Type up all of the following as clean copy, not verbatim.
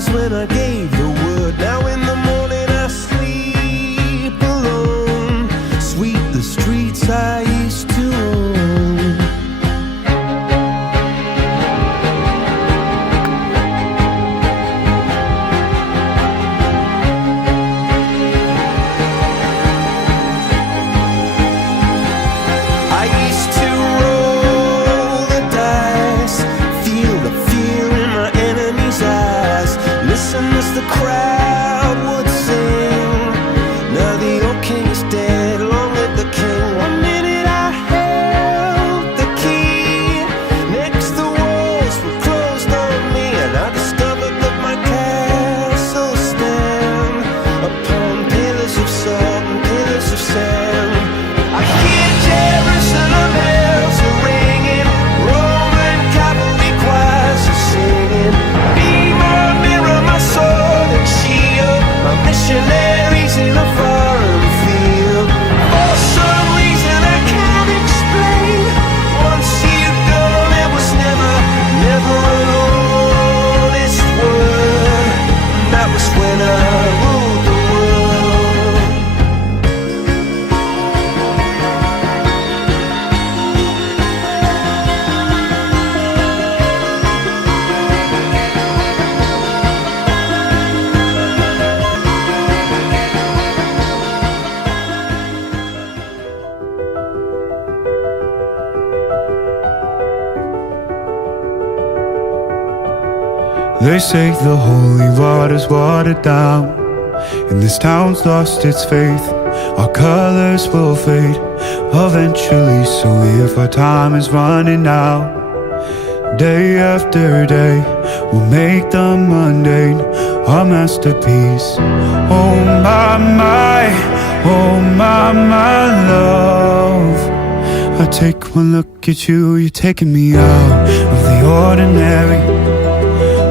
eyes when I gave the word. Now in the morning I sleep alone. Sweep the streets I used to own. I used to roll the dice, feel the fear in my enemy's eyes, listen as the crowd would sing. Now the old king is dead, long live the king. One minute I held the key, next the walls were closed on me, and I discovered that my castle stand upon pillars of salt and pillars of sand. I hear Jerusalem bells are ringing, Roman cavalry choirs are singing. Be my mirror, my sword and shield, my missionaries in a foreign field. For some reason I can't explain, once you've gone it was never, never an honest word. And that was when I ruled the world. They say the holy water's watered down, and this town's lost its faith. Our colors will fade eventually, so if our time is running out, day after day we'll make the mundane our masterpiece. Oh my, oh my love, I take one look at you, you're taking me out of the ordinary.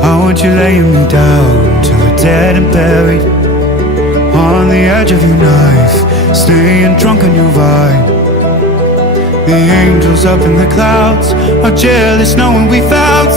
I want you laying me down till we're dead and buried, on the edge of your knife, staying drunk on your vine. The angels up in the clouds are jealous knowing we found